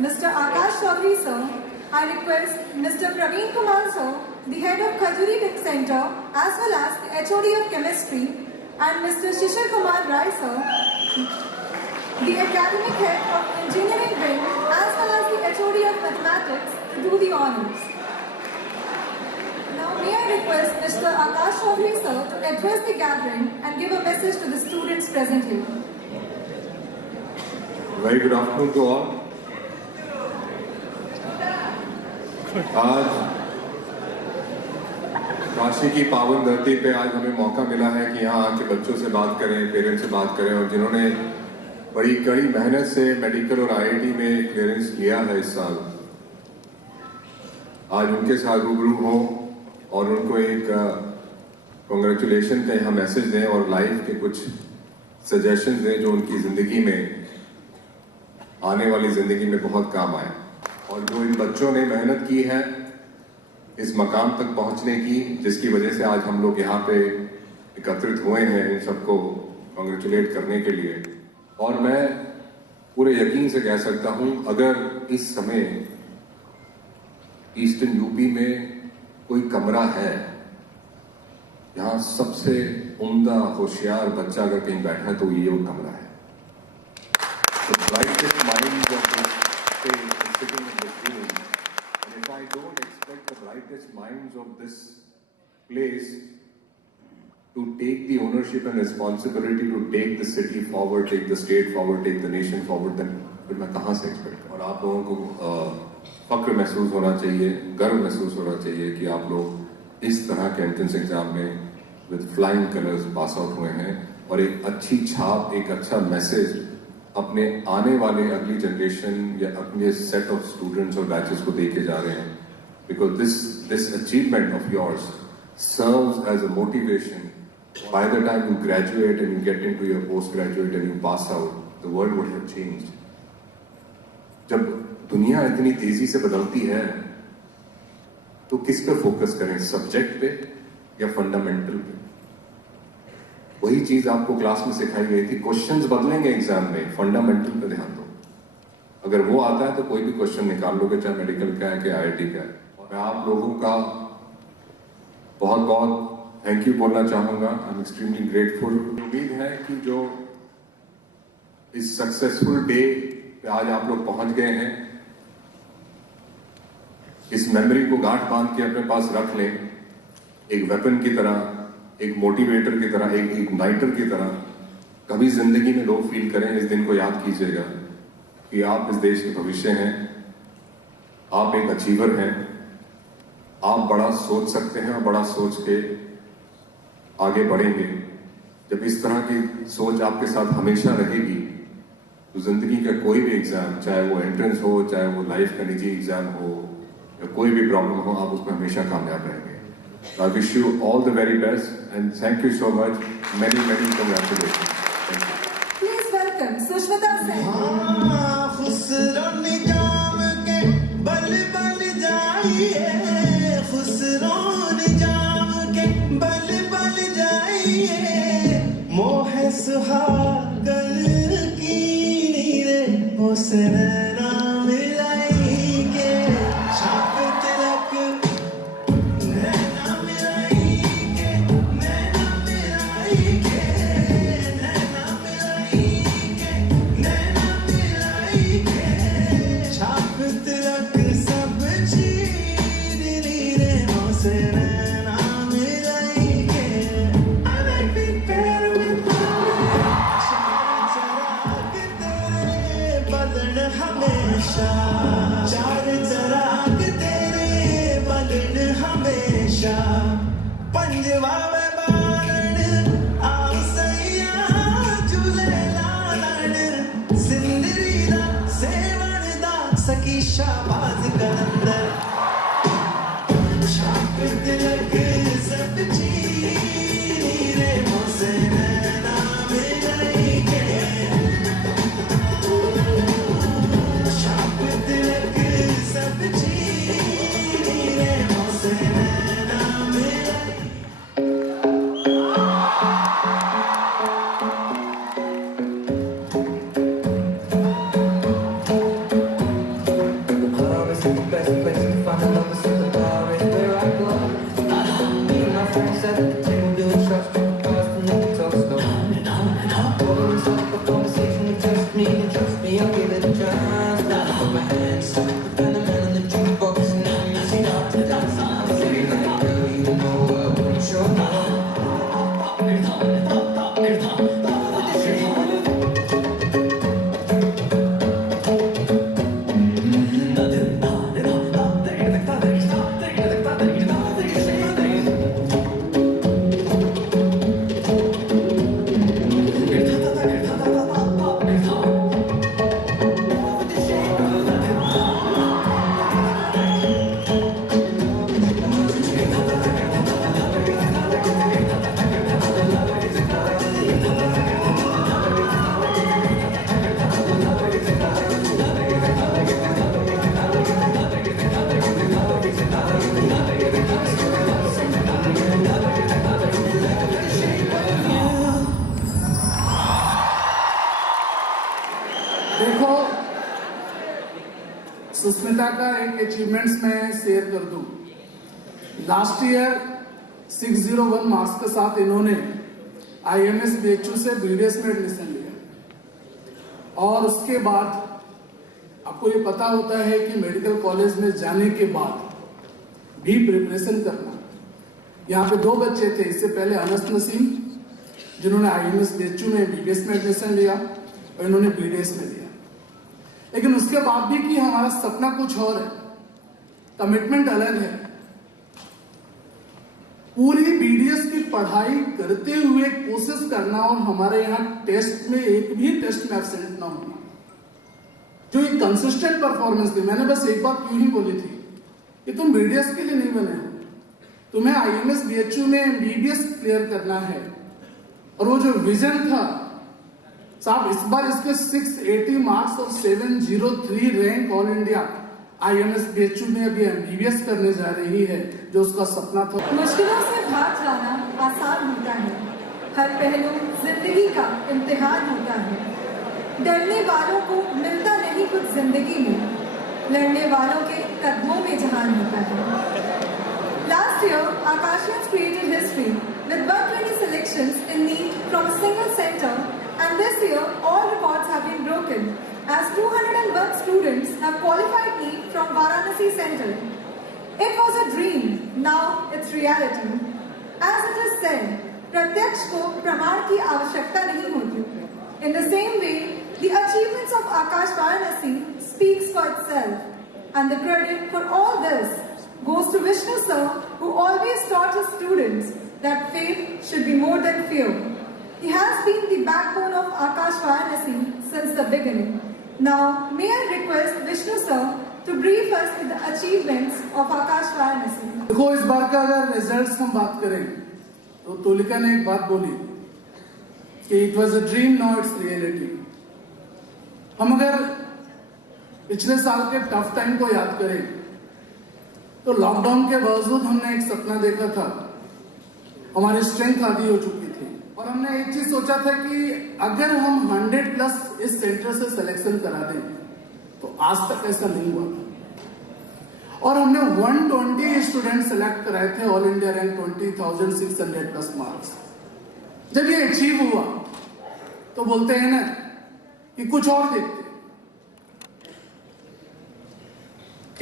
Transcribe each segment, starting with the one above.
Mr. Akash Chaudhary sir, I request Mr. Praveen Kumar sir, the head of Khajuri Tech Center, as well as the HOD of Chemistry, and Mr. Shishir Kumar Rai sir, the academic head of Engineering Wing, as well as the HOD of Mathematics, to do the honors. Now may I request Mr. Akash Chaudhary sir to address the gathering and give a message to the students present here. Very good afternoon to all. आज काशी की पावन धरती पे आज हमें मौका मिला है कि यहाँ आके बच्चों से बात करें, पेरेंट्स से बात करें, और जिन्होंने बड़ी कड़ी मेहनत से मेडिकल और आईआईटी में क्लियरेंस लिया है इस साल, आज उनके साथ रूबरू हो और उनको एक कॉन्ग्रेचुलेशन का यहाँ मैसेज दें और लाइफ के कुछ सजेशन दें जो उनकी ज़िंदगी में, आने वाली ज़िंदगी में बहुत काम आए। और जो इन बच्चों ने मेहनत की है इस मकाम तक पहुंचने की, जिसकी वजह से आज हम लोग यहाँ पे एकत्रित हुए हैं, इन सबको कॉन्ग्रेचुलेट करने के लिए। और मैं पूरे यकीन से कह सकता हूँ, अगर इस समय ईस्टर्न यूपी में कोई कमरा है, यहाँ सबसे उम्दा होशियार बच्चा अगर कहीं बैठा है तो ये वो कमरा है। The brightest minds of this state is sitting in this room, and if I don't expect the brightest minds of this place to take the ownership and responsibility to take the city forward, take the state forward, take the nation forward, then फिर मैं कहाँ से expect करूँ। और आप लोगों को फक्र महसूस होना चाहिए, गर्व महसूस होना चाहिए कि आप लोग इस तरह के एंट्रेंस एग्जाम में with flying colours pass out हुए हैं और एक अच्छी छाप, एक अच्छा मैसेज अपने आने वाले अगली जनरेशन या अपने सेट ऑफ स्टूडेंट्स और बैचेस को देके जा रहे हैं। Because this achievement of yours serves as a motivation. By the time you graduate and you get into your post graduate and you pass out, the world would have changed. जब दुनिया इतनी तेजी से बदलती है तो किस पे फोकस करें, सब्जेक्ट पे या फंडामेंटल पे? वही चीज आपको क्लास में सिखाई गई थी, क्वेश्चंस बदलेंगे एग्जाम में, फंडामेंटल पे ध्यान दो। अगर वो आता है तो कोई भी क्वेश्चन निकाल लोगे, चाहे मेडिकल का है कि आईआईटी का है। और मैं आप लोगों का बहुत बहुत थैंक यू बोलना चाहूंगा। I am extremely grateful. उम्मीद है कि जो इस सक्सेसफुल डे पे आज आप लोग पहुंच गए हैं, इस मेमोरी को गांठ बांध के अपने पास रख लें, एक वेपन की तरह, एक मोटिवेटर की तरह, एक इग्नाइटर की तरह। कभी जिंदगी में लो फील करें, इस दिन को याद कीजिएगा कि आप इस देश के भविष्य हैं, आप एक अचीवर हैं, आप बड़ा सोच सकते हैं और बड़ा सोच के आगे बढ़ेंगे। जब इस तरह की सोच आपके साथ हमेशा रहेगी तो जिंदगी का कोई भी एग्जाम, चाहे वो एंट्रेंस हो, चाहे वो लाइफ का निजी एग्जाम हो या कोई भी प्रॉब्लम हो, आप उसमें हमेशा कामयाब रहेंगे। I wish you all the very best and thank you so much. Many congratulations. Thank you. Please welcome Sushmita Sen. Khusro निजाम के बल बल जाइए, खुसरो निजाम के बल बल जाइए, मोह सुहागन की नीरे हुस्न हमें सुस्मिता का एक अचीवमेंट्स मैं शेयर कर दूं। लास्ट ईयर 601 मार्क्स के साथ इन्होंने IMS BHU से BDS में एडमिशन लिया और उसके बाद आपको ये पता होता है कि मेडिकल कॉलेज में जाने के बाद भी प्रिपरेशन करना। यहाँ पे 2 बच्चे थे इससे पहले, अनस नसीम जिन्होंने IMS BHU में BDS में एडमिशन लिया और इन्होंने BDS में लिया। लेकिन उसके बाद भी कि हमारा सपना कुछ और है, कमिटमेंट अलग है। पूरी BDS की पढ़ाई करते हुए कोशिश करना और हमारे यहाँ टेस्ट में एक भी टेस्ट में एब्सेंट ना होना, जो एक कंसिस्टेंट परफॉर्मेंस थी। मैंने बस एक बात क्यों ही बोली थी कि तुम BDS के लिए नहीं बने हो, तुम्हें IMS BHU में MBBS क्लियर करना है। और वो जो विजन था साहब, इस बार इसके 680 मार्क्स और 703 rank all India IMS BHU में अभी MBBS करने जा रही है, जो उसका सपना था। मुश्किलों से भाग जाना आसान होता है, हर पहलू जिंदगी का इम्तिहान होता है। डरने वालों को मिलता नहीं कुछ जिंदगी में, लड़ने वालों के कदमों में जहान होता है। Last year, Akashians created history with 120 selections in NEET from a single center, and this year all records have been broken as 201 students have qualified NEET from Varanasi Center. It was a dream, now it's reality. As it is said, प्रत्यक्ष को प्रमाण की आवश्यकता नहीं होती. In the same way, the achievements of Akash Varanasi speaks for itself, and the credit for all this goes to Vishnu sir, who always taught his students that faith should be more than fear. He has been the backbone of Akash Varanasi since the beginning. Now, may I request Vishnu sir to brief us with the achievements of Akash Varanasi. देखो, इस बार का अगर results हम बात करें तो तुलिका ने एक बात बोली कि it was a dream, now it's reality. हम अगर पिछले साल के टफ टाइम को याद करें तो लॉकडाउन के बावजूद हमने एक सपना देखा था, हमारी स्ट्रेंथ आधी हो चुकी थी और हमने एक चीज सोचा था कि अगर हम 100+ इस सेंटर से सिलेक्शन करा दें तो आज तक ऐसा नहीं हुआ था। और हमने 120 स्टूडेंट सेलेक्ट कराए थे, ऑल इंडिया रैंक 20,600+ मार्क्स। जब ये अचीव हुआ तो बोलते हैं ना कि कुछ और देखते।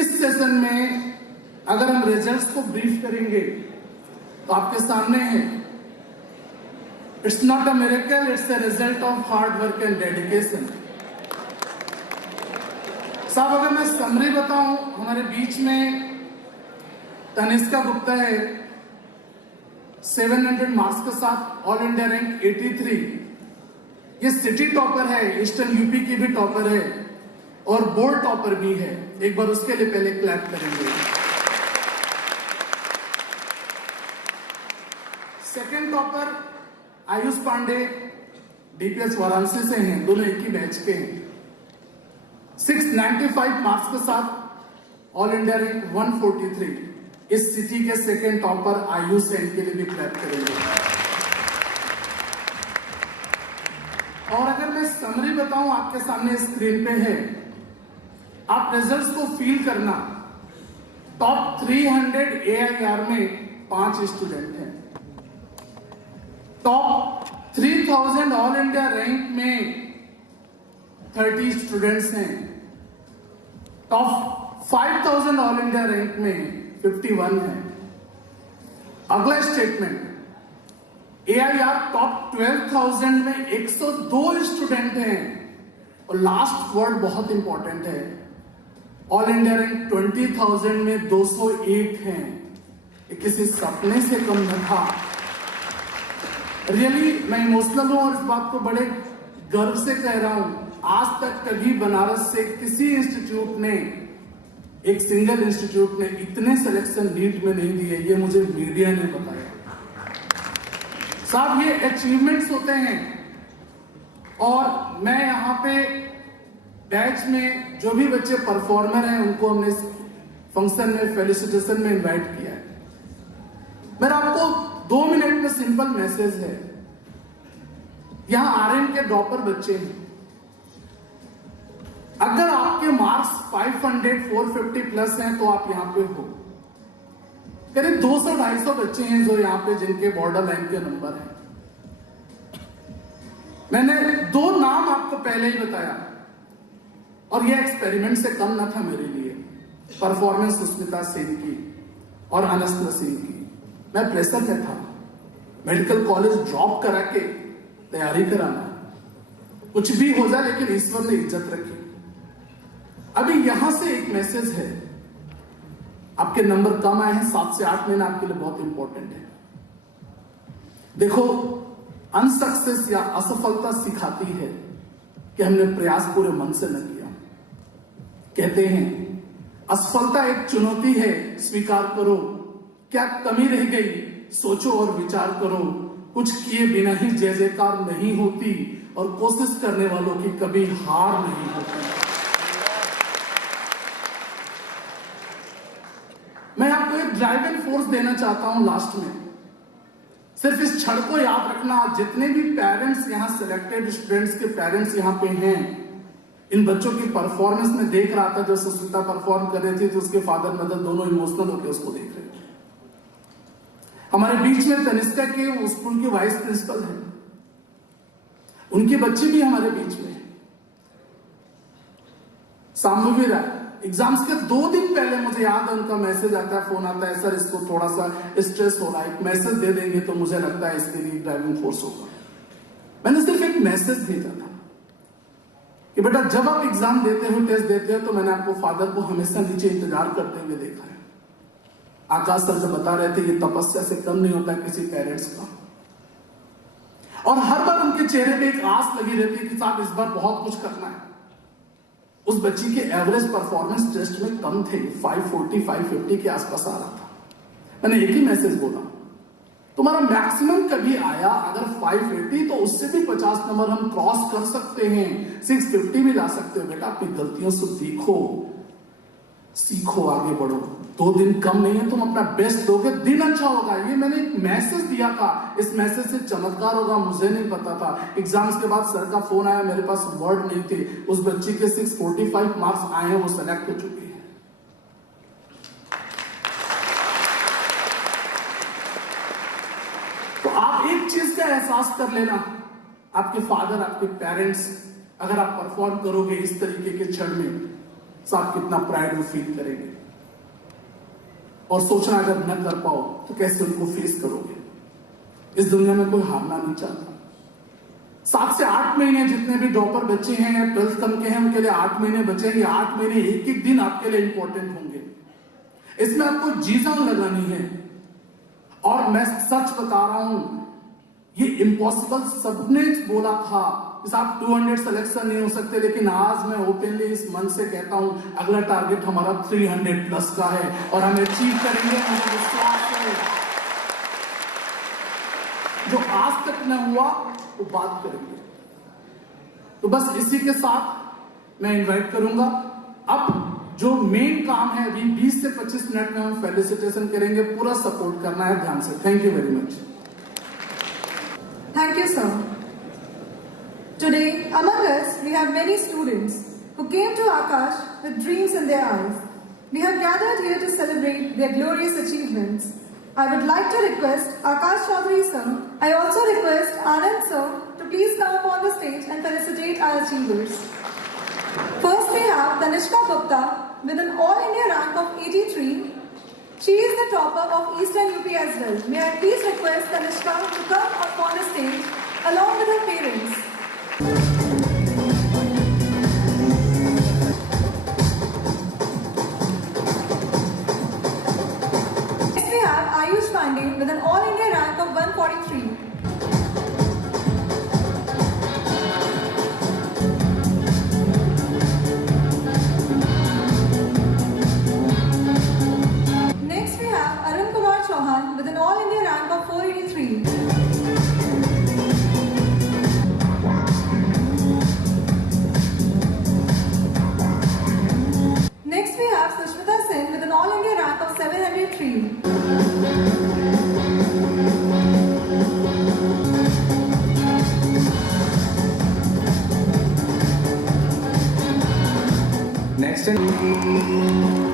इस सेशन में अगर हम रिजल्ट्स को ब्रीफ करेंगे तो आपके सामने है, it's not a miracle, it's the result of hard work and dedication. साहब, अगर मैं समरी बताऊं, हमारे बीच में तनिष्का गुप्ता है 700 मार्क्स के साथ, ऑल इंडिया रैंक 83। ये सिटी टॉपर है, ईस्टर्न यूपी की भी टॉपर है और बोर्ड टॉपर भी है। एक बार उसके लिए पहले क्लैप करेंगे। Second topper Ayush Pandey DPS Varanasi से हैं, दोनों एक ही बैच के हैं। 695 मार्क्स के साथ ऑल इंडिया रैंक 143। इस सिटी के सेकेंड टॉपर आयुष हैं, इनके लिए भी क्लैप करेंगे। और अगर मैं समरी बताऊं, आपके सामने स्क्रीन पे है, आप रिजल्ट्स को फील करना। टॉप 300 AIR में 5 स्टूडेंट हैं, टॉप 3000 ऑल इंडिया रैंक में 30 स्टूडेंट्स हैं, टॉप 5000 ऑल इंडिया रैंक में 51 हैं। अगला स्टेटमेंट, AIR टॉप 12,000 में 102 स्टूडेंट हैं। और लास्ट वर्ड बहुत इंपॉर्टेंट है, ऑल इंडिया रैंक 20,000 में 201 हैं। ये किसी सपने से कम न था। रियली मैं इमोशनल हूं और इस बात को बड़े गर्व से कह रहा हूं। आज तक कभी बनारस से किसी इंस्टीट्यूट ने, एक सिंगल इंस्टीट्यूट ने इतने सिलेक्शन नीट में नहीं दिए, ये मुझे मीडिया ने बताया। साहब, ये अचीवमेंट्स होते हैं। और मैं यहाँ पे बैच में जो भी बच्चे परफॉर्मर हैं उनको हमने फंक्शन में, फेलिसिटेशन में इनवाइट किया है। मेरा आपको 2 मिनट में सिंपल मैसेज है, यहां RM के ड्रॉपर बच्चे हैं। अगर आपके मार्क्स 500, 450 प्लस हैं तो आप यहां पे हो। करीब 200-250 बच्चे हैं जो यहां पे जिनके बॉर्डर लाइन के नंबर हैं। मैंने 2 नाम आपको पहले ही बताया और यह एक्सपेरिमेंट से कम न था मेरे लिए। परफॉर्मेंस सुष्मिता सेन की और अनस नसीम की। मैं प्रेशर में था, मेडिकल कॉलेज ड्रॉप करा के तैयारी कराना, कुछ भी हो जाए लेकिन ईश्वर ने इज्जत रखी। अभी यहां से एक मैसेज है, आपके नंबर कम आए हैं, 7 से 8 महीना आपके लिए बहुत इंपॉर्टेंट है। देखो, अनसक्सेस या असफलता सिखाती है कि हमने प्रयास पूरे मन से न किया। कहते हैं असफलता एक चुनौती है, स्वीकार करो। क्या कमी रह गई, सोचो और विचार करो। कुछ किए बिना ही जय जयकार नहीं होती और कोशिश करने वालों की कभी हार नहीं होती। मैं आपको एक ड्राइविंग फोर्स देना चाहता हूं लास्ट में। सिर्फ इस क्षण को याद रखना, जितने भी पेरेंट्स यहां सिलेक्टेड स्टूडेंट्स के पेरेंट्स यहां पे हैं, इन बच्चों की परफॉर्मेंस में देख रहा था। जब सुष्मिता परफॉर्म कर रही थी तो उसके फादर मदर दोनों इमोशनल होकर उसको देख रहे थे। हमारे बीच में तनिष्का के वो स्कूल की वाइस प्रिंसिपल है, उनके बच्चे भी हमारे बीच में है। सामूवीरा एग्जाम्स के 2 दिन पहले मुझे याद है उनका मैसेज आता है, फोन आता है, सर इसको थोड़ा सा स्ट्रेस हो रहा है, एक मैसेज दे देंगे तो मुझे लगता है इसके लिए ड्राइविंग फोर्स होगा। मैंने सिर्फ एक मैसेज भेजा था कि बेटा जब आप एग्जाम देते हो, टेस्ट देते हो, तो मैंने आपको फादर को हमेशा नीचे इंतजार करते हुए देखा है। आकाश सर जब बता रहे थे ये तपस्या से कम नहीं होता किसी पेरेंट्स का, और हर बार उनके चेहरे पे एक आस लगी रहती है कि साहब इस बार बहुत कुछ करना है। उस बच्ची के एवरेज परफॉर्मेंस टेस्ट में कम थे, 540, 550 के आसपास आ रहा था। मैंने एक ही मैसेज बोला, तुम्हारा मैक्सिमम कभी आया अगर 580 तो उससे भी 50 नंबर हम क्रॉस कर सकते हैं, 650 भी ला सकते हो। बेटा अपनी गलतियों से सीखो, आगे बढ़ो। 2 दिन कम नहीं है, तुम अपना बेस्ट दोगे, दिन अच्छा होगा। ये मैंने एक मैसेज दिया था, इस मैसेज से चमत्कार होगा मुझे नहीं पता था। एग्जाम्स के बाद सर का फोन आया, मेरे पास वर्ड नहीं थे। उस बच्ची के 645 मार्क्स आए हैं, वो सेलेक्ट हो चुकी है। तो आप एक चीज का एहसास कर लेना, आपके फादर, आपके पेरेंट्स अगर आप परफॉर्म करोगे इस तरीके के क्षण में, तो आप कितना प्राइड फील करेंगे। और सोचना अगर न कर पाओ तो कैसे उनको फेस करोगे। इस दुनिया में कोई हारना नहीं चाहता। 7 से 8 महीने जितने भी ड्रॉपर बच्चे हैं या 12th कम के हैं, उनके लिए 8 महीने बचे हैं। 8 महीने एक एक दिन आपके लिए इंपॉर्टेंट होंगे। इसमें आपको जी जान लगानी है। और मैं सच बता रहा हूं, ये इम्पॉसिबल सबने बोला था कि साहब 200 सिलेक्शन नहीं हो सकते, लेकिन आज मैं ओपनली इस मन से कहता हूं अगला टारगेट हमारा 300 प्लस का है और हम अचीव करेंगे, मुझे विश्वास है। जो आज तक न हुआ वो बात करेंगे। तो बस इसी के साथ मैं इनवाइट करूंगा, अब जो मेन काम है अभी 20 से 25 मिनट में हम फेलिसिटेशन करेंगे। पूरा सपोर्ट करना है ध्यान से। Thank you very much. Thank you, sir. Today, among us, we have many students who came to Akash with dreams in their eyes. We have gathered here to celebrate their glorious achievements. I would like to request Akash Chaudhary sir. I also request Anand sir to please come up on the stage and felicitate our achievers. First, we have Tanishka Gupta with an All India rank of 83. She is the topper of Eastern UP as well. May I please request Tanishka to come up on the stage along with her parents. Next we have Ayush Pandey with an All India rank of 143. With an All India rank of 483. Second